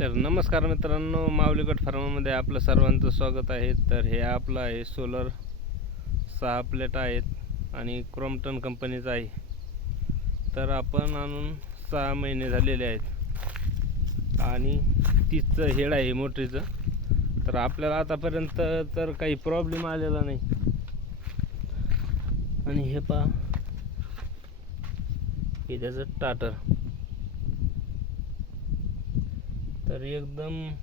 तर नमस्कार मित्रांनो माऊलीगट फार्मामध्ये आपलं सर्वांचं स्वागत आहे. तर हे आपलं आहे सोलर सहा प्लेट आहेत आणि क्रॉम्प्टन कंपनीचं आहे. तर आपण आणून सहा महिने झालेले आहेत. आणि तीसचं हेड आहे मोटरीचं. तर आपल्याला आतापर्यंत तर काही प्रॉब्लेम आलेला नाही. आणि हे पहा हे त्याचं टाटर तर एकदम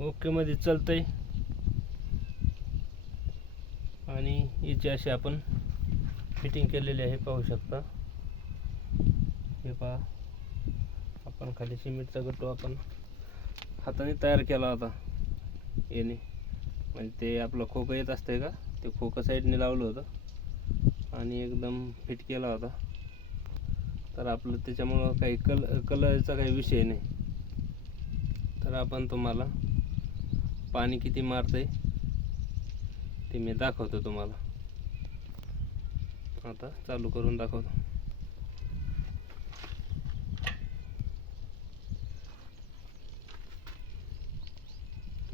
ओकेमध्ये चालतं आहे आणि याची अशी आपण फिटिंग केलेली आहे पाहू शकता. हे पहा. आपण खाली सिमेंटचा गट्टू आपण हाताने तयार केला होता. याने. म्हणजे ते आपलं खोकं येत असतं का? ते खोकं साईडने लावलं होतं. आणि एकदम फिट केला होता. तर आपलं त्याच्यामुळं काही कल कलरचा काही विषय नाही. तर आपण तुम्हाला पाणी किती मारते ते मी दाखवतो तुम्हाला. आता चालू करून दाखवतो.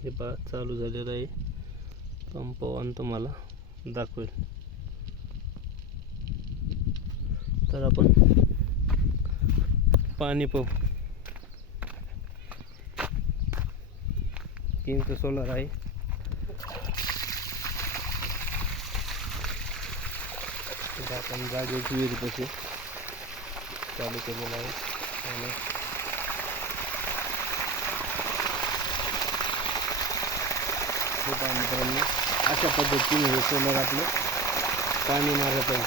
हे पहा चालू झालेलं आहे. पंप ऑन तुम्हाला दाखवेल. तर आपण पाणी पाहू. तीनचं सोलर आहे. आपण जागेची विहीर कशी चालू केलेलं आहे. आणि मित्रांनो अशा पद्धतीने हे सोलर आपलं पाणी मारत आहे.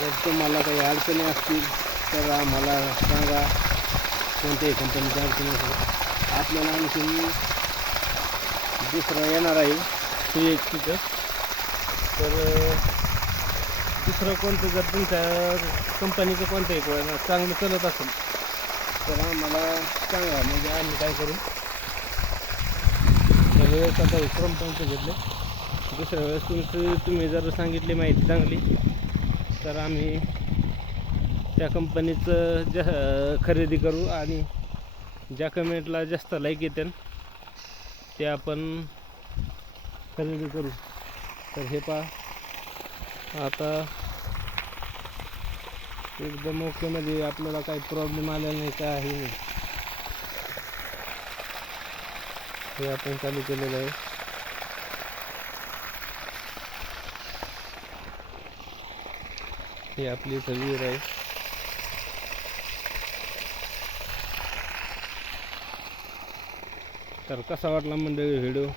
जर तुम्हाला काही अडचणी असतील तर आम्हाला सांगा. कोणत्याही कंपनीच्या अडचणी असेल आपल्याला आणखी दुसरं येणार आहे. सी एच पीचं तर दुसरं कोणतं जर तुमच्या कंपनीचं कोणतंही कोण चांगलं चालत असेल तर आम्हाला सांगा. म्हणजे आम्ही काय करू? तर वेळेस आता कंपनीचं घेतलं दुसऱ्या वेळेस तुमची तुम्ही जर सांगितली माहिती चांगली तर आम्ही त्या कंपनीचं ज खरेदी करू आणि ज्या कमेंटला जास्त लाईक येते ते आपण खरेदी करू. तर हे पहा. आता एकदम ओकेमध्ये आपल्याला काही प्रॉब्लेम आलेला नाही काही नाही. हे आपण चालू केलेलं आहे. हे आपली सगळी आहे. तर कसा वाटला मंडळी व्हिडिओ?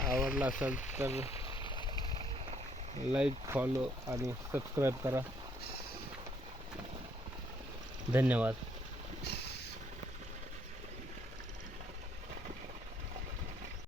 आवडला असेल तर लाईक फॉलो आणि सबस्क्राईब करा. धन्यवाद.